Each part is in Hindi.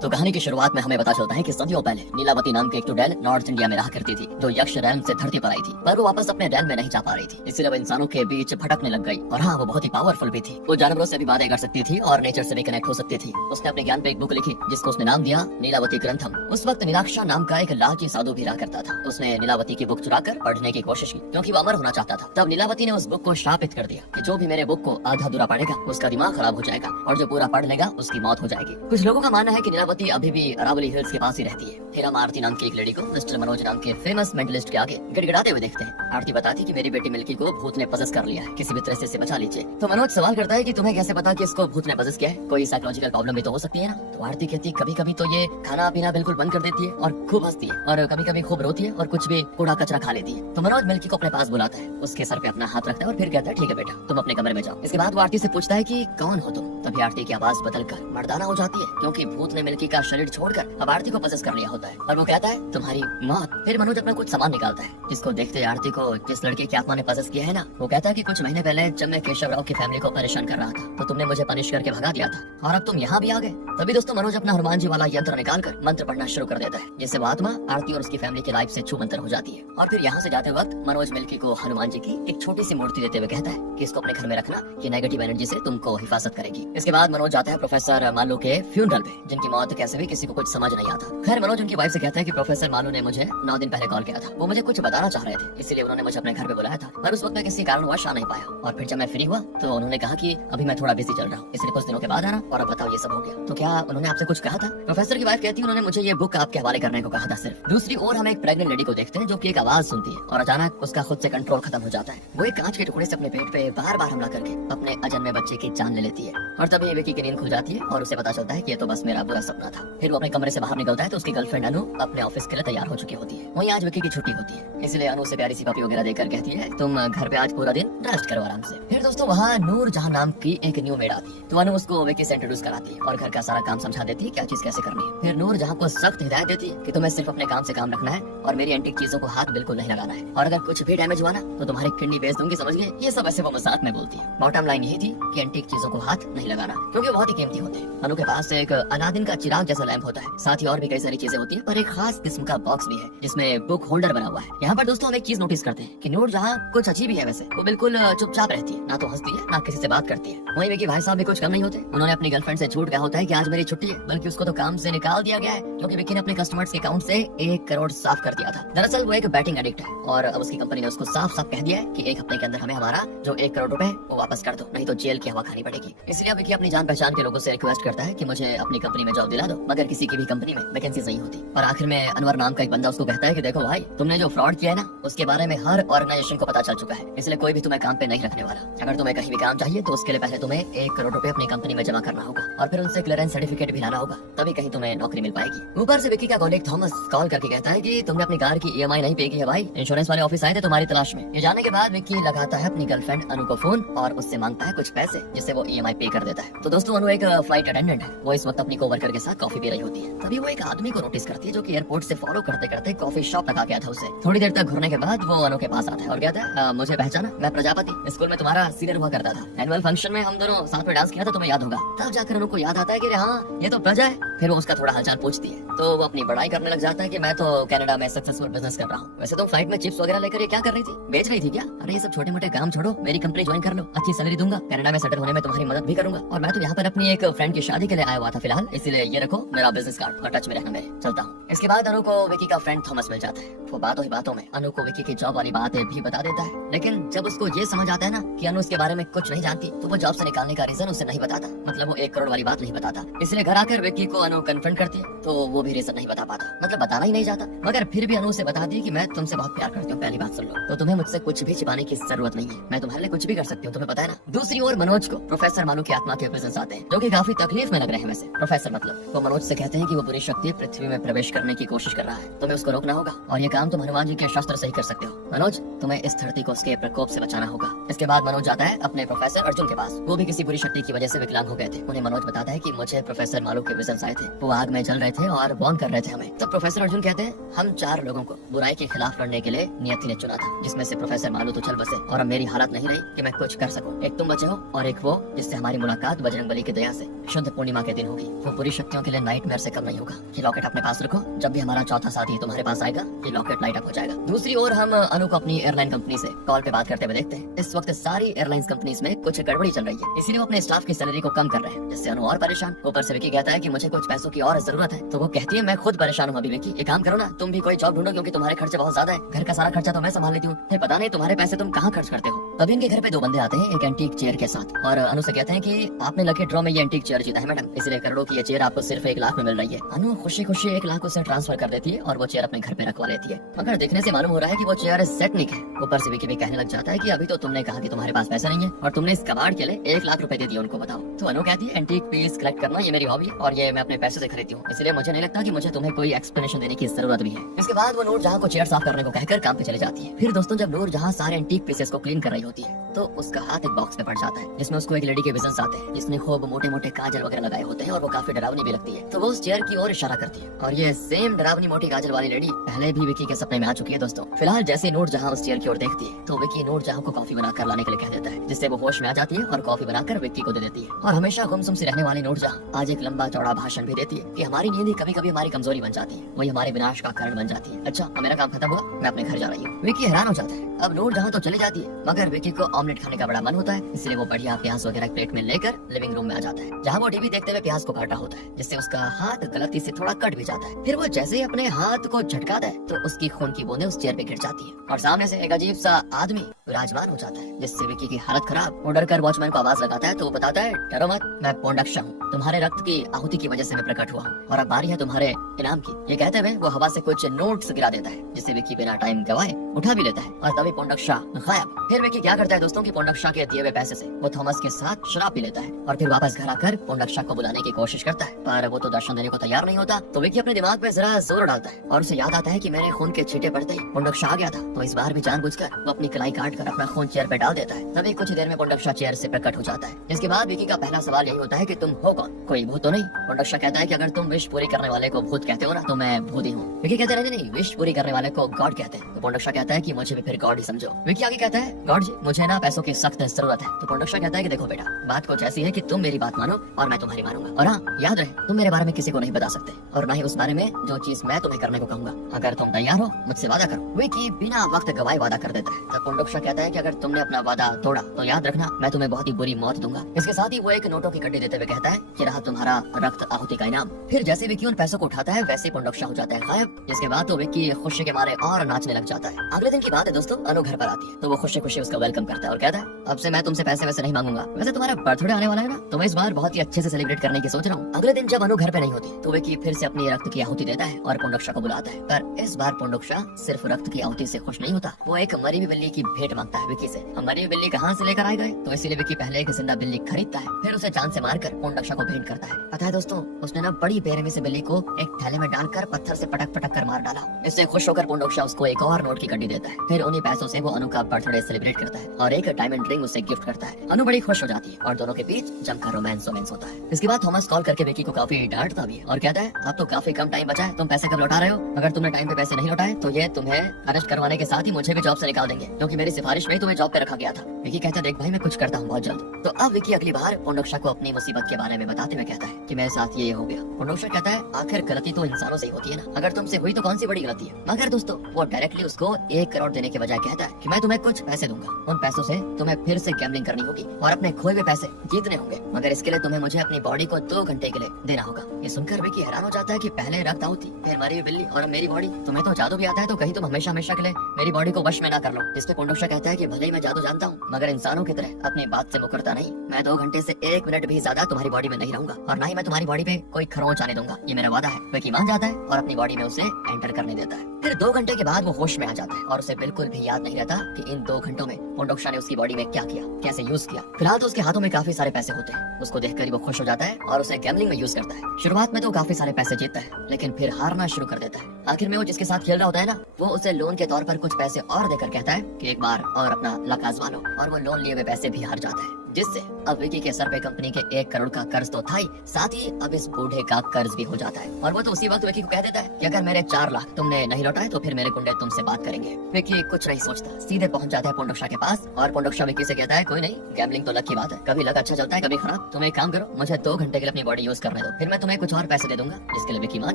तो कहानी की शुरुआत में हमें पता चलता है कि सदियों पहले नीलावती नाम की एक टुडेल नॉर्थ इंडिया में रहा करती थी, जो यक्ष रैन से धरती पर आई थी, पर वो वापस अपने रैन में नहीं जा पा रही थी, इसलिए वो इंसानों के बीच भटकने लग गई। और हाँ, वो बहुत ही पावरफुल भी थी। वो जानवरों से भी बातें कर सकती थी और नेचर से भी कनेक्ट हो सकती थी। उसने अपने ज्ञान पे एक बुक लिखी जिसको उसने नाम दिया नीलावती ग्रंथम। उस वक्त नीलाक्षा नाम का एक लालची साधु भी रहा करता था। उसने नीलावती की बुक चुराकर पढ़ने की कोशिश की, क्योंकि वो अमर होना चाहता था। तब नीलावती ने उस बुक को श्रापित कर दिया कि जो भी मेरे बुक को आधा अधूरा पढ़ेगा उसका दिमाग खराब हो जाएगा, और जो पूरा पढ़ लेगा उसकी मौत हो जाएगी। कुछ लोगों का मानना है कि नीलावती अभी भी अरावली हिल्स के पास ही रहती है। फिर हम आरती नाम की एक लेडी को मिस्टर मनोज नाम के फेमस मेंटलिस्ट के आगे गिड़गिड़ाते हुए देखते हैं। आरती बताती कि मेरी बेटी मिल्की को भूत ने पजस कर लिया है, किसी भी तरह से बचा लीजिए। तो मनोज सवाल करता है कि तुम्हें कैसे पता कि इसको भूत ने पजस किया है, कोई साइकोलॉजिकल प्रॉब्लम भी तो हो सकती है ना। तो आरती कहती है कभी कभी तो ये खाना पीना बिल्कुल बंद कर देती है और खूब हंसती है, और कभी कभी खूब रोती है और कुछ भी कूड़ा कचरा खा लेती है। तो मनोज मिल्की को अपने पास बुलाता है, उसके सर पे अपना हाथ रखता है और फिर कहता है ठीक है बेटा, तुम अपने कमरे में जाओ। इसके बाद वो आरती से पूछता है कि कौन हो तुम। तभी आरती की आवाज बदलकर मर्दाना हो जाती है, क्योंकि भूत ने मिल्की का शरीर छोड़कर अब आरती को पजस कर लिया होता है, और वो कहता है तुम्हारी मौत। फिर मनोज अपना कुछ सामान निकालता है, जिसको देखते आरती को जिस लड़के की आत्मा ने पजस किया है ना, वो कहता है कि कुछ महीने पहले जब मैं केशव राव की फैमिली को परेशान कर रहा था तो तुमने मुझे पनिश करके भगा दिया था, और अब तुम यहाँ भी आ गए। तभी दोस्तों मनोज अपना हनुमान जी वाला यंत्र निकालकर मंत्र पढ़ना शुरू कर देता है, जिससे वो आत्मा आरती और उसकी फैमिली की लाइफ से छू मंतर हो जाती है। और फिर यहाँ से जाते वक्त मनोज मिल्की को हनुमान जी की एक छोटी सी मूर्ति देते हुए कहता है कि इसको अपने घर में रखना, ये नेगेटिव एनर्जी से तुमको हिफाजत करेगी। इसके बाद मनोज जाता है प्रोफेसर मालू के फ्यूनरल पे, जिनकी मौत कैसे भी किसी को कुछ समझ नहीं आता। खैर मनोज उनकी वाइफ से कहता है कि प्रोफेसर मालू ने मुझे 9 दिन पहले कॉल किया था, वो मुझे कुछ बताना चाह रहे थे, इसलिए उन्होंने मुझे अपने घर पे बुलाया था, पर उस वक्त मैं किसी कारणवश आ नहीं पाया। और फिर जब मैं फ्री हुआ तो उन्होंने कहा कि अभी मैं थोड़ा बिजी चल रहा हूँ, इसलिए कुछ दिनों के बाद आना, और अब बताओ ये सब हो गया। तो क्या उन्होंने आपसे कुछ कहा था? प्रोफेसर की वाइफ कहती है उन्होंने मुझे ये बुक आपके हवाले करने को कहा था सिर्फ। दूसरी ओर हम एक प्रेग्नेंट लेडी को देखते हैं जो कि एक आवाज सुनती है और अचानक उसका खुद से कंट्रोल खत्म हो जाता है। वो एक कांच के टुकड़े से अपने पेट पे बार बार हमला करके अपने अजन्मे बच्चे की जान ले लेती है, और तभी विकी की नींद खुल जाती है और उसे पता चलता है कि ये तो बस मेरा बुरा सपना था। फिर वो अपने कमरे से बाहर निकलता है तो उसकी गर्लफ्रेंड अनु अपने ऑफिस के लिए तैयार हो चुकी होती है। वहीं आज विकी की छुट्टी होती है, इसलिए अनु से प्यारी सी पपी वगैरह देकर कहती है तुम घर पे आज पूरा दिन रेस्ट करो आराम से। फिर दोस्तों वहाँ नूर जहाँ नाम की एक न्यू मेड आती है, तो अनु उसको विकी से इंट्रोड्यूस कराती है और घर का सारा काम समझा देती है क्या चीज कैसे करनी है। फिर नूर जहाँ को सख्त हिदायत देती है कि तुम्हें सिर्फ अपने काम से काम रखना है और मेरी एंटीक चीजों को हाथ बिल्कुल नहीं लगाना है, और अगर कुछ भी डैमेज हुआ ना तो तुम्हारी किडनी बेच दूंगी, समझ गए। ये सब ऐसे वो मजाक में बोलती है। बॉटम लाइन यही थी कि एंटीक चीजों को हाथ नहीं लगाना, क्योंकि बहुत ही कीमती होते हैं। अनु के पास एक अलादीन का चिराग जैसा लैंप होता है, साथ ही और भी कई सारी चीजें होती है, पर एक खास किस्म का बॉक्स भी है जिसमें बुक होल्डर बना हुआ है। यहाँ पर दोस्तों हम एक चीज नोटिस करते हैं कि नूर जहाँ कुछ अजीब ही है, वैसे वो बिल्कुल चुपचाप रहती है, ना तो हंसती है ना किसी से बात करती है। वहीं विकी भाई साहब भी कुछ कम नहीं होते, उन्होंने अपनी गर्लफ्रेंड से झूठ कहा होता है कि आज मेरी छुट्टी है, बल्कि उसको तो काम से निकाल दिया गया है, क्योंकि विकी ने अपने कस्टमर्स के अकाउंट से 1 करोड़ साफ कर दिया था। दरअसल वो एक बैटिंग एडिक्ट है, और अब उसकी कंपनी ने उसको साफ साफ कह दिया है कि 1 हफ्ते के अंदर हमें हमारा जो 1 करोड़ रुपए वो वापस कर दो, नहीं तो जेल की हवा खानी पड़ेगी। इसलिए विकी अपनी जान पहचान के लोगों से रिक्वेस्ट करता है कि मुझे अपनी कंपनी में जॉब दिला दो, मगर किसी की भी कंपनी में वैकेंसी नहीं होती। और आखिर में अनवर नाम का एक बंदा उसको कहता है कि देखो भाई, तुमने जो फ्रॉड किया है ना उसके बारे में हर ऑर्गेनाइजेशन को पता चल चुका है, इसलिए कोई भी तुम्हें काम पे नहीं रखने वाला। अगर तुम्हें कहीं भी काम चाहिए तो उसके लिए पहले तुम्हें 1 करोड़ रुपए अपनी कंपनी में जमा करना होगा, और फिर उनसे क्लियरेंस सर्टिफिकेट भी लाना होगा, तभी कहीं तुम्हें नौकरी मिल पाएगी। ऊपर से विकी का कॉलीग थॉमस कॉल करके कहता है कि तुमने अपनी कार की EMI नहीं पे की है भाई, इंश्योरेंस वाले ऑफिस आए थे तुम्हारी तलाश में। ये जानने के बाद विकी लगाता है अपनी गर्लफ्रेंड अनु को फोन और उससे मांगता है कुछ पैसे, जिससे वो EMI पे कर देता है। तो दोस्तों अनु एक फ्लाइट अटेंडेंट है, वो इस वक्त अपनी कोवर्कर के साथ कॉफी पी रही होती है। तभी वो एक आदमी को नोटिस करती है जो कि एयरपोर्ट से फॉलो करते करते कॉफी शॉप तक आ गया था उसे। थोड़ी देर तक घूरने के बाद वो अनु के पास आता है और कहता है मुझे पहचाना, मैं प्रजापति, स्कूल में तुम्हारा सीनियर हुआ करता था, एनुअल फंक्शन में हम दोनों साथ में डांस किया था, तुम्हें याद होगा। तब जाकर अनु को याद आता है कि हाँ ये तो प्रजा है। फिर वो उसका थोड़ा हालचाल पूछती है, तो वो अपनी बड़ाई करने लग जाता है कि मैं तो कनाडा में सक्सेसफुल बिजनेस कर रहा हूँ। वैसे तुम फ्लाइट में चिप्स वगैरह लेकर ये क्या कर रही थी, बेच रही थी क्या? अरे ये सब छोटे मोटे काम छोड़ो, मेरी कंपनी ज्वाइन कर लो, अच्छी सैलरी दूंगा, कनाडा में सेटल होने में तुम्हारी मदद भी करूंगा, और मैं तो यहाँ पर अपनी एक फ्रेंड की शादी के लिए आया हुआ था फिलहाल, इसलिए ये रखो मेरा बिजनेस कार्ड और टच में रहना मेरे, चलता हूँ। इसके बाद अनु को विकी का फ्रेंड थॉमस मिल जाता है। वो बातों ही बातों में अनु को विकी की जॉब वाली बातें भी बता देता है, लेकिन जब उसको ये समझ आता है ना कि अनु उसके बारे में कुछ नहीं जानती, तो वो जॉब से निकालने का रीजन उसे नहीं बताता, मतलब वो 1 करोड़ वाली बात नहीं बताता। इसलिए घर आकर विकी को अनु कन्फ्रंट करती है, तो वो भी रीजन नहीं बता पाता, मतलब बताना ही नहीं चाहता, मगर फिर भी अनु से बताती है कि मैं तुमसे बहुत प्यार करती हूँ, पहली बात सुन लो, तो तुम्हें मुझसे कुछ भी छिपाने की जरूरत नहीं है, मैं तुम्हारे लिए कुछ भी कर सकती हूँ, तुम्हें पता है ना। दूसरी ओर मनोज को प्रोफेसर मालू की आत्मा के विजन्स आते हैं, जो कि काफी तकलीफ में लग रहे हैं। वैसे प्रोफेसर मतलब वो मनोज से कहते हैं कि वो बुरी शक्ति पृथ्वी में प्रवेश करने की कोशिश कर रहा है, तुम्हें उसको रोकना होगा, और ये काम तुम हनुमान जी के शस्त्र से ही कर सकते हो। मनोज, तुम्हें इस धरती को उसके प्रकोप से बचाना होगा। इसके बाद मनोज जाता है अपने प्रोफेसर अर्जुन के पास, वो भी किसी बुरी शक्ति की वजह से विकलांग हो गए थे। उन्हें मनोज बताता है कि मुझे प्रोफेसर मालू के विजन्स आए थे, वो आग में जल रहे थे और वार्न कर रहे थे हमें। तब प्रोफेसर अर्जुन कहते हैं हम 4 लोगों को बुराई के खिलाफ लड़ने के लिए नियति ने चुना था, जिसमें से प्रोफेसर मालू तो चल बसे, और अब मेरी हालत नहीं रही कि मैं कुछ कर सकूं। एक तुम बचे हो और एक वो जिससे हमारी मुलाकात बजरंगबली की दया से शुद्ध पूर्णिमा के दिन होगी। वो बुरी शक्ति व्यक्तियों के लिए नाइटमेयर से कम नहीं होगा। ये लॉकेट अपने पास रखो, जब भी हमारा चौथा साथी तुम्हारे पास आएगा ये लॉकेट लाइट अप हो जाएगा। दूसरी ओर हम अनु को अपनी एयरलाइन कंपनी से कॉल पे बात करते हुए देखते हैं। इस वक्त सारी एयरलाइंस कंपनीज में कुछ गड़बड़ी चल रही है, इसीलिए वो अपने स्टाफ की सैलरी को कम कर रहे हैं, जिससे अनु और परेशान। ऊपर से विकी कहता है कि मुझे कुछ पैसों की और जरूरत है, तो वो कहती है मैं खुद परेशान हूँ अभी विकी, एक काम करो ना, तुम भी कोई जॉब ढूंढो, क्योंकि तुम्हारे खर्चे बहुत ज्यादा है। घर का सारा खर्चा तो मैं संभाल लेती हूँ, फिर पता नहीं तुम्हारे पैसे तुम कहाँ खर्च करते हो। तभी इनके घर पे दो बंदे आते हैं एक एंटीक चेयर के साथ, और अनु से कहते हैं कि आपने लकी ड्रॉ में ये एंटीक चेयर जीता है मैडम, इसलिए करोड़ों की ये चेयर आपको सिर्फ 1 लाख में मिल रही है। अनु खुशी खुशी 1 लाख उसे ट्रांसफर कर देती है और वो चेयर अपने घर पे रखवा लेती है, मगर देखने से मालूम हो रहा है कि वो चेयर सेटनिक है। ऊपर से विकी भी कहने लग जाता है कि अभी तो तुमने कहा कि तुम्हारे पास पैसा नहीं है और तुमने इस कबाड़ के लिए 1 लाख रुपए दे दिए, उनको बताओ। तो अनु कहती है एंटीक पीस कलेक्ट करना ये मेरी हॉबी है और ये मैं अपने पैसे से खरीदती हूँ, इसलिए मुझे नहीं लगता कि मुझे तुम्हें कोई एक्सप्लेनेशन देने की जरूरत भी है। इसके बाद वो नूरजहां को चेयर साफ करने को कहकर काम पे चली जाती है। फिर दोस्तों जब नूरजहां सारे एंटीक पीसेस को क्लीन कर रही होती है तो उसका हाथ एक बॉक्स में पड़ जाता है, जिसमें उसको एक लेडी के विजन्स आते हैं, जिसने खूब मोटे मोटे काजल वगैरह लगाए होते हैं और वो काफी डरावनी भी लगती है। तो वो उस चेयर की ओर इशारा करती है और ये सेम डरावनी मोटी काजल वाली लेडी पहले भी विकी के सपने में आ चुकी है दोस्तों। फिलहाल जैसे नूरजहां उस चेयर की ओर देखती है तो विकी नूरजहां को कॉफी बनाकर लाने के लिए कह देता है, जिससे वो होश में आ जाती है और कॉफी बनाकर विक्की को दे देती है। और हमेशा गुमसुम सी रहने वाली नूरजहां आज एक लंबा चौड़ा भाषण भी देती है कि हमारी नींद कभी कभी हमारी कमजोरी बन जाती है, वही हमारे विनाश का कारण बन जाती है। अच्छा अब मेरा काम खत्म हुआ, मैं अपने घर जा रही हूँ। विकी हैरान हो जाता है, अब नूरजहां तो चली जाती है मगर विकी को ऑमलेट खाने का बड़ा मन होता है, इसलिए वो बढ़िया प्याज वगैरह प्लेट में लेकर लिविंग रूम में आ जाता है, जहाँ वो टीवी देखते हुए प्याज को काटा होता है, जिससे उसका हाथ गलती से थोड़ा कट भी जाता है। फिर वो जैसे ही अपने हाथ को झटकाता है तो उसकी खून की बूंदें उस चेयर पे गिर जाती है और सामने से एक अजीब सा आदमी विराजमान हो जाता है, जिससे विकी की हालत खराब। वो डर कर वॉचमैन को आवाज लगाता है तो वो बताता है डरो मत, मैं पोंडक्षा हूँ, तुम्हारे रक्त की आहुति की वजह से मैं प्रकट हुआ हूँ और अब बारी है तुम्हारे इनाम की। ये कहते हुए वो हवा से कुछ नोट्स गिरा देता है, जिससे विकी बिना टाइम गवाए उठा भी लेता है और तभी पोंडक्षा गायब। फिर विकी क्या करता है दोस्तों कि पोंडक्षा के दिए हुए पैसे से वो थॉमस के साथ शराब पी लेता है और फिर वापस घर आकर पोंडक्षा को बुलाने की कोशिश करता है, पर वो तो दर्शन देने को तैयार नहीं होता। तो विकी अपने दिमाग पे जरा जोर डालता है और उसे याद आता है कि मेरे खून के छींटे पड़ते ही पोंडक्षा आ गया था, तो इस बार भी जानबूझकर वो अपनी कलाई काट कर अपना खून चेयर पे डाल देता है। तभी कुछ देर में पोंडक्षा चेयर से प्रकट हो जाता है। इसके बाद विकी का पहला सवाल यही होता है कि तुम हो कौन, कोई भूत तो नहीं। पोंडक्षा कहता है कि अगर तुम विश पूरी करने वाले को भूत कहते हो ना तो मैं भूत ही हूँ। विकी कहते हैं नहीं, विश पूरी करने वाले को गॉड कहते हैं। तो पोंडक्षा कहता है कि मुझे भी फिर गॉड ही समझो। विकी आगे कहता है गॉड जी मुझे ना पैसों की सख्त जरूरत है। तो पोंडक्षा कहता है कि देखो बेटा बात कुछ ऐसी है कि तुम मेरी बात मानो और मैं तुम्हारी मानूंगा, और हाँ याद रहे तुम मेरे बारे में किसी को नहीं बता सकते और न ही उस बारे में जो चीज मैं तुम्हें करने को कहूंगा। अगर तुम तैयार हो मुझसे वादा करो। विकी बिना वक्त गवाए वादा कर देता है। तब पोंडक्षा कहता है कि अगर तुमने अपना वादा तोड़ा तो याद रखना मैं तुम्हें बहुत ही बुरी मौत दूंगा। इसके साथ ही वो एक नोटों की कड्डी देते हुए कहता है कि रहा तुम्हारा रक्त आहुति का इनाम। फिर जैसे विकी उन पैसों को उठाता है वैसे पोंडक्षा हो जाता है गायब। इसके बाद तो विकी खुशी के मारे और नाचने लग जाता है। अगले दिन की बात है दोस्तों, अनु घर पर आती है तो वो खुशी खुशी उसका वेलकम करता है और कहता है अब से मैं तुमसे पैसे वैसे नहीं मांगूंगा, वैसे तुम्हारा बर्थडे आने वाला है ना तो मैं इस बार बहुत ही अच्छे से सेलिब्रेट करने की सोच रहा हूँ। अगले दिन जब अनु घर पे नहीं होती तो विकी फिर से अपनी रक्त की आहुति देता है और पोंडक्षा को बुलाता है, पर इस बार पोंडक्षा सिर्फ रक्त की आहुति से खुश नहीं होता, वो एक मरी हुई बिल्ली की भेंट मांगता है विकी से। हम मरी हुई बिल्ली कहाँ से लेकर आए गए, तो इसीलिए विकी पहले एक जिंदा बिल्ली खरीदता है, फिर उसे जान से मारकर पोंडक्षा को भेंट करता है। पता है दोस्तों उसने ना बड़ी बेरहमी से बिल्ली को एक थैले में डालकर पत्थर से पटक पटक कर मार डाला। इससे खुश होकर पोंडक्षा उसको एक और नोट की कड्डी देता है। फिर उन्हीं पैसों से वो अनु का बर्थडे सेलिब्रेट करता है और एक डायमंड रिंग उसे गिफ्ट करता है। अनु बड़ी खुश हो जाती है और दोनों के बीच जमकर रोमांस होता है। इसके बाद थॉमस कॉल करके विकी को काफी डांटता भी है और कहता है अब तो काफी कम टाइम बचा है, तुम पैसे कब लौटा रहे हो, अगर तुमने टाइम पे पैसे नहीं लौटाए तो ये तुम्हें अरेस्ट करवाने के साथ ही मुझे भी जॉब से निकाल देंगे, क्योंकि मेरी सिफारिश में ही तुम्हें जॉब पे रखा गया था। विकी कहता है देख भाई मैं कुछ करता हूँ बहुत जल्द। तो अब विकी अगली बार पोंडक्षा को अपनी मुसीबत के बारे में बताते हुए कहता है कि मेरे साथ ये हो गया। पोंडक्षा कहता है आखिर गलती तो इंसानों से ही होती है ना, अगर तुमसे हुई तो कौन सी बड़ी गलती है। मगर दोस्तों वो डायरेक्टली उसको 1 करोड़ देने के बजाय कहता है कि मैं तुम्हें कुछ पैसे दूंगा, उन पैसों से तुम्हें फिर से गैम्बलिंग करनी होगी और अपने खोए हुए पैसे जीतने होंगे, मगर इसके लिए तुम्हें मुझे अपनी बॉडी को 2 घंटे के लिए देना होगा। ये सुनकर विकी हैरान हो जाता है कि पहले रक्त आहुति फिर मरी हुई बिल्ली और अब मेरी बॉडी, तुम्हें तो जादू भी आता है तो कहीं तुम हमेशा हमेशा के लिए मेरी बॉडी को वश में ना कर लो। जिसपे पोंडक्षा कहता है कि भले ही मैं जादू जानता हूँ मगर इंसानों की तरह अपनी बात से मुकरता नहीं, मैं 2 घंटे से 1 मिनट भी ज्यादा तुम्हारी बॉडी में नहीं रहूंगा और न ही मैं तुम्हारी बॉडी पे कोई खरोंच आने दूंगा, ये मेरा वादा है। विकी मान जाता है और अपनी बॉडी में उसे एंटर करने देता है। फिर 2 घंटे के बाद वो होश में आ जाता है और उसे बिल्कुल भी याद नहीं रहता कि इन 2 घंटों में पोंडक्षा ने उसकी बॉडी में क्या किया, कैसे यूज किया। फिलहाल तो उसके हाथों में काफी सारे पैसे होते हैं, उसको देखकर ही वो खुश हो जाता है और उसे गैम्बलिंग में यूज करता है। शुरुआत में तो काफी सारे पैसे जीतता है लेकिन फिर हारना शुरू कर देता है। आखिर में वो जिसके साथ खेल रहा होता है ना वो उसे लोन के तौर पर कुछ पैसे और देकर कहता है कि एक बार और अपना लक आजमा लो, और वो लोन लिए हुए पैसे भी हार जाता है, जिससे अब विकी के सर पे कंपनी के 1 करोड़ का कर्ज तो था ही, साथ ही अब इस बूढ़े का कर्ज भी हो जाता है। और वो तो उसी वक्त विकी को कह देता है कि अगर मेरे 4 लाख तुमने नहीं लौटाए तो फिर मेरे गुंडे तुमसे बात करेंगे। विकी कुछ नहीं सोचता, सीधे पहुंच जाता है पोंडोक्षा के पास और पोंडोक्षा विकी से कहता है कोई नहीं, गैम्बलिंग तो लक की बात है, कभी लक अच्छा चलता है कभी खराब। तुम एक काम करो, मुझे 2 घंटे के लिए अपनी बॉडी यूज करने दो, फिर मैं तुम्हें कुछ और पैसे दे दूंगा, जिसके लिए विकी मान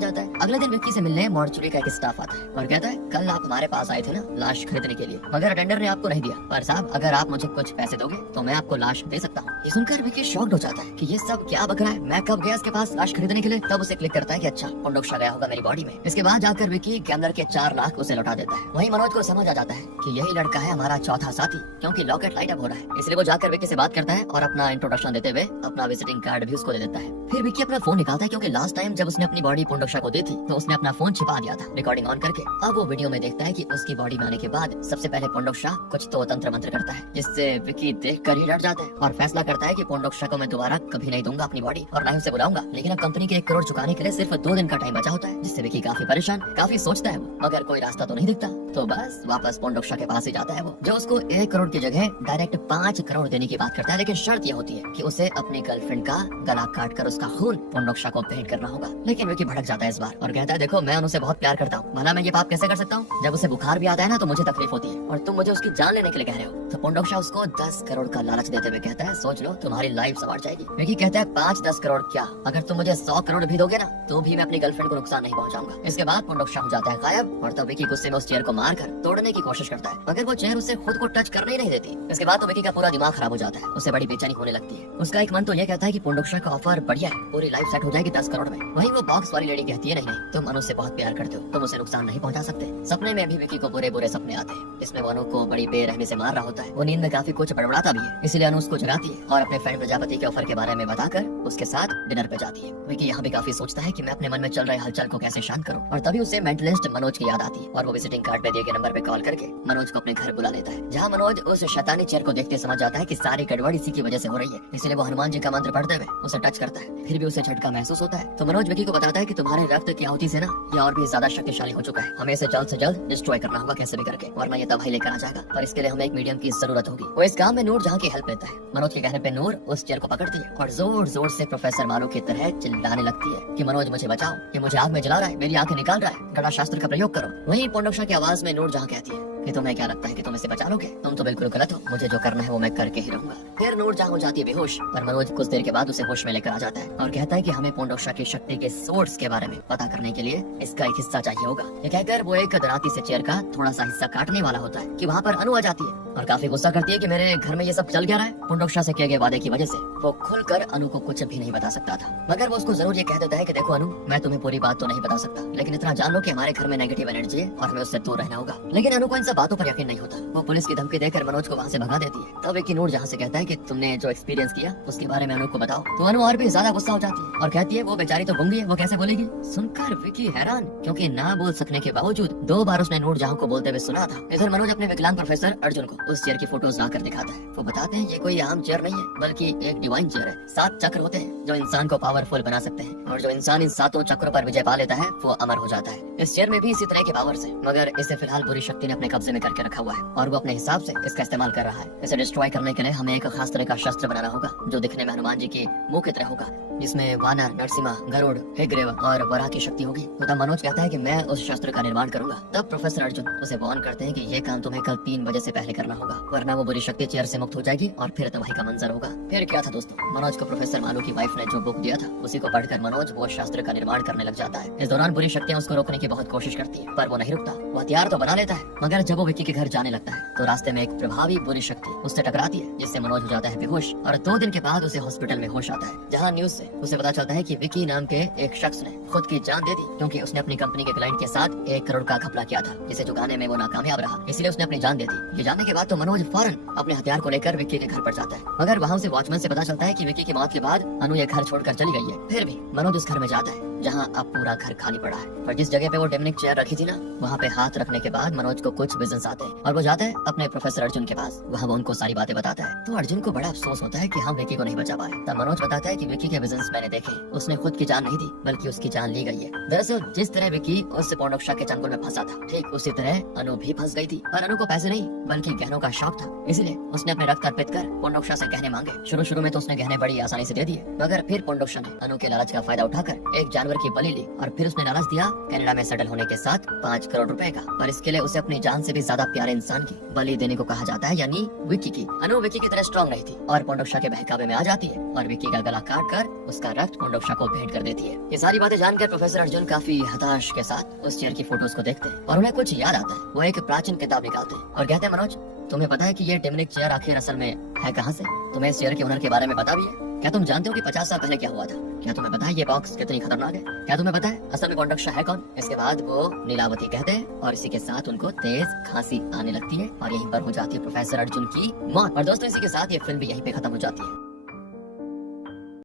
जाता है। अगले दिन विकी से मिलने मॉर्चुरी का एक स्टाफ आता है और कहता है कल आप हमारे पास आए थे ना लाश खरीदने के लिए, मगर अटेंडर ने आपको नहीं दिया, पर साहब अगर आप मुझे कुछ पैसे दोगे तो मैं आपको लाश दे सकता हूँ। ये सुनकर विकी शॉक्ड हो जाता है कि ये सब क्या बक रहा है, मैं कब गया इसके पास लाश खरीदने के लिए। तब उसे क्लिक करता है कि अच्छा पोंडोक्षा गया होगा मेरी बॉडी में। इसके बाद जाकर विकी गैम्बलर के 4 लाख उसे लौटा देता है। वहीं मनोज को समझ आ जाता है कि यही लड़का है हमारा चौथा साथी, क्योंकि लॉकेट लाइट अप हो रहा है। इसलिए वो जाकर विकी से बात करता है और अपना इंट्रोडक्शन देते हुए अपना विजिटिंग कार्ड भी उसको दे देता है। फिर विकी अपना फोन निकालता है, क्योंकि लास्ट टाइम जब उसने अपनी बॉडी पोंडोक्षा को दी थी तो उसने अपना फोन छिपा दिया था रिकॉर्डिंग ऑन करके। अब वो वीडियो में देखता है कि उसकी बॉडी में आने के बाद सबसे पहले पोंडोक्षा कुछ तो तंत्र मंत्र करता है, जिससे विकी देखकर ही डर जाता है और फैसला करता है कि पोंडोक्षा को मैं दोबारा कभी नहीं दूंगा अपनी बॉडी और ना ही उसे बुलाऊंगा। लेकिन अब कंपनी के 1 करोड़ चुकाने के लिए सिर्फ 2 दिन का टाइम बचा होता है, जिससे विकी काफी परेशान, काफी सोचता है वो, मगर कोई रास्ता तो नहीं दिखता। तो बस वापस पोंडोक्षा के पास ही जाता है वो, जो उसको 1 करोड़ की जगह डायरेक्ट 5 करोड़ देने की बात करता है। लेकिन शर्त ये होती है कि उसे अपनी गर्लफ्रेंड का गला काट कर उसका खून पोंडोक्षा को भेंट करना होगा। लेकिन विकी भड़क जाता है इस बार और कहता है देखो मैं उनसे बहुत प्यार करता हूँ, भला मैं ये पाप कैसे कर सकता हूँ, जब उसे बुखार भी आता है ना तो मुझे तकलीफ होती है और तुम मुझे उसकी जान लेने के लिए कह रहे हो। तो पोंडोक्षा उसको 10 करोड़ का लालच देते हुए कहता है सोच लो तुम्हारी लाइफ संवार जाएगी। विकी कहता है 5-10 करोड़ क्या, अगर तुम मुझे 100 करोड़ भी दोगे ना तो भी मैं अपनी गर्लफ्रेंड को नुकसान नहीं पहुंचाऊंगा। इसके बाद पोंडोक्षा हो जाता है गायब और तब विकी गुस्से में उस चेयर को मारकर तोड़ने की कोशिश करता है, मगर वो चेयर उसे खुद को टच करने ही नहीं देती। इसके बाद तो विकी का पूरा दिमाग खराब हो जाता है, उसे बड़ी बेचैनी होने लगती है। उसका एक मन तो ये कहता है कि पोंडोक्षा का ऑफर बढ़िया है, पूरी लाइफ सेट हो जाएगी 10 करोड़ में। वहीं वो बॉक्स वाली लेडी कहती है नहीं नहीं, तुम अनु से बहुत प्यार करते हो, तुम उसे नुकसान नहीं पहुंचा सकते। सपने में भी विकी को बुरे बुरे सपने आते हैं, जिसमें वो अनु को बड़ी बेरहमी से मार रहा होता है। वो नींद में काफी कुछ बड़बड़ाता भी है, इसलिए अनु उसको जगाती है और अपने फ्रेंड प्रजापति के ऑफर के बारे में बताकर उसके साथ डिनर पे जाती है। विकी यहाँ भी काफी सोचता है कि मैं अपने मन में चल रहे हलचल को कैसे शांत करूं, और तभी उसे मेंटलिस्ट मनोज की याद आती है और वो विजिटिंग कार्ड पे दिए गए नंबर पे कॉल करके मनोज को अपने घर बुला लेता है, जहाँ मनोज उस शैतानी चेयर को देखते समझ जाता है कि सारी गड़बड़ इसी की वजह से हो रही है। इसलिए वो हनुमान जी का मंत्र पढ़ते हुए उसे टच करता है, फिर भी उसे झटका महसूस होता है। तो मनोज विकी को बताता है कि तुम्हारे रक्त की आहुति से ना ये और भी ज्यादा शक्तिशाली हो चुका है, हमें इसे जल्द से जल्द डिस्ट्रॉय करना होगा कैसे भी करके, वरना ये तबाही लेकर आ जाएगा। पर इसके लिए हमें एक मीडियम की जरूरत होगी। वो इस काम में नूर जहाँ की हेल्प लेता है। मनोज के कहने पे नूर उस चेयर को पकड़ती है और जोर जोर से प्रोफेसर मारू की तरह चिल्लाने लगती है कि मनोज मुझे बचाओ, ये मुझे आग में जला रहा है, मेरी आंखें निकाल रहा है, गड़ा शास्त्र का प्रयोग करो। वहीं पोंडोक्षा की आवाज में नूर जहाँ कहती है कि तुम्हें क्या लगता है कि तुम इसे बचा लोगे, तुम तो बिल्कुल गलत हो, मुझे जो करना है वो मैं करके ही रहूंगा। फिर नूर जहाँ हो जाती है बेहोश, पर मनोज कुछ देर के बाद उसे होश में लेकर आ जाता है और कहता है कि हमें पोंडोक्षा की शक्ति के सोर्स के बारे में पता करने के लिए इसका एक हिस्सा चाहिए होगा। ये कहकर वो एक दराती से चेयर का थोड़ा सा हिस्सा काटने वाला होता है कि वहाँ पर अनु आ जाती है और काफी गुस्सा करती है कि मेरे घर में ये सब चल क्या रहा है। पोंडोक्षा से किए गए वादे की वजह से वो खुलकर अनु को कुछ भी नहीं बता सकता था, मगर वो उसको जरूर ये कह देता है कि देखो अनु, मैं तुम्हें पूरी बात तो नहीं बता सकता, लेकिन इतना जान लो कि हमारे घर में नेगेटिव एनर्जी है और हमें उससे दूर रहना होगा। लेकिन अनु को इन सब बातों पर यकीन नहीं होता, वो पुलिस की धमकी देकर मनोज को वहाँ से भगा देती है। तब विकी नूर जहाँ से कहता है कि तुमने जो एक्सपीरियंस किया उसके बारे में अनु को बताओ, तो अनु और भी ज्यादा गुस्सा हो जाती है और कहती है वो बेचारी तो गूंगी है, वो कैसे बोलेगी। सुनकर विकी हैरान, क्योंकि ना बोल सकने के बावजूद 2 बार उसने नूर जहाँ को बोलते हुए सुना था। इधर मनोज अपने विकलांग प्रोफेसर अर्जुन को उस चेयर की फोटोज लाकर दिखाता है। वो बताते हैं ये कोई आम चेयर नहीं है, बल्कि एक डिवाइन चेयर है। 7 चक्र होते हैं जो इंसान को पावरफुल बना सकते हैं, और जो इंसान इन 7 चक्रों पर विजय पा लेता है वो अमर हो जाता है। इस चेयर में भी इसी तरह के पावर्स हैं, मगर इसे फिलहाल बुरी शक्ति ने अपने कब्जे में करके रखा हुआ है और वो अपने हिसाब से इसका इस्तेमाल कर रहा है। इसे डिस्ट्रॉय करने के लिए हमें एक खास तरह का शस्त्र बनाना होगा जो दिखने में हनुमान जी के मुंह की तरह होगा, जिसमें वानर, नरसिम्हा, गरुड़, हेग्रीव और वराह की शक्ति होगी। तो तब मनोज कहता है कि मैं उस शस्त्र का निर्माण करूंगा। तब प्रोफेसर अर्जुन उसे वार्न करते हैं कि ये काम तुम्हें कल 3 बजे से पहले करना होगा, वरना वो बुरी शक्ति चेयर से मुक्त हो जाएगी और फिर तबाही का मंजर होगा। फिर क्या था दोस्तों, मनोज को प्रोफेसर मालू की वाइफ ने जो बुक दिया था उसी को पढ़कर मनोज वो शस्त्र का निर्माण करने लग जाता है। इस दौरान बुरी शक्तियां उसको रोकने की बहुत कोशिश करती है, पर वो नहीं रुकता। वो हथियार तो बना लेता है, मगर जब वो विक्की के घर जाने लगता है तो रास्ते में एक प्रभावी बुरी शक्ति उससे टकराती है, जिससे मनोज हो जाता है बेहोश और 2 दिन के बाद उसे हॉस्पिटल में होश आता है, जहाँ न्यूज से उसे पता चलता है कि विकी नाम के एक शख्स ने खुद की जान दे दी, क्योंकि उसने अपनी कंपनी के क्लाइंट के साथ 1 करोड़ का घपला किया था, जिसे चुकाने में वो नाकामयाब रहा, इसलिए उसने अपनी जान दे दी। ये जानने के बाद तो मनोज फौरन अपने हथियार को लेकर विक्की के घर पर जाता है, मगर वहाँ से वॉचमैन से पता चलता है कि विक्की की मौत के बाद अनु ये घर छोड़कर चली गई है। फिर भी मनोज उस घर में जाता है जहाँ अब पूरा घर खाली पड़ा है, पर जिस जगह पे वो डेमनिक चेयर रखी थी ना, वहाँ पे हाथ रखने के बाद मनोज को कुछ विजन्स आते हैं और वो जाता है अपने प्रोफेसर अर्जुन के पास। वहाँ वो उनको सारी बातें बताता है तो अर्जुन को बड़ा अफसोस होता है कि हम विक्की को नहीं बचा पाए। तब मनोज बताता है कि विक्की के विजन्स मैंने देखे, उसने खुद की जान नहीं दी बल्कि उसकी जान ली गई है। दरअसल जिस तरह विक्की उस पोर्नोक्षा के चंगुल में फंसा था, ठीक उसी तरह अनु भी फंस गई थी। पर अनु को पैसे नहीं बल्कि गहनों का शौक था, इसलिए उसने अपने रक्त अर्पित कर पोर्नोक्षा से गहने मांगे। शुरू में तो उसने गहने बड़ी आसानी से दे दिए, मगर फिर पोर्नोक्षा ने अनु के लालच का फायदा उठाकर एक जानवर की बलि ली और फिर उसने लालच दिया कनाडा में सेटल होने के साथ 5 करोड़ रुपए का। पर इसके लिए उसे अपनी जान से भी ज्यादा प्यारे इंसान की बलि देने को कहा जाता है, यानी विक्की की। अनु विक्की की तरह स्ट्रॉन्ग नहीं थी और पोर्नोक्षा के बहकावे में आ जाती है और विक्की का गला काट कर उसका रक्त पोर्नोक्षा को भेंट कर देती है। ये सारी बातें जानकर प्रोफेसर अर्जुन काफी हताश के साथ उस चेयर की फोटोज को देखते हैं और उन्हें कुछ याद आता है। वो एक प्राचीन किताब निकालते हैं और कहते हैं, मनोज तुम्हें पता है कि ये टिमनिक चेयर आखिर असल में है कहाँ से? तुम्हें इस चेयर के ओनर के बारे में पता भी है? क्या तुम जानते हो कि 50 साल पहले क्या हुआ था? क्या तुम्हें पता है ये बॉक्स कितनी खतरनाक है? क्या तुम्हें पता है असल में पोर्नोक्षा है कौन? इसके बाद वो नीलावती कहते हैं और इसी के साथ उनको तेज खांसी आने लगती है और यहीं पर हो जाती है प्रोफेसर अर्जुन की मौत। और दोस्तों इसी के साथ ये फिल्म भी यहीं पे खत्म हो जाती है।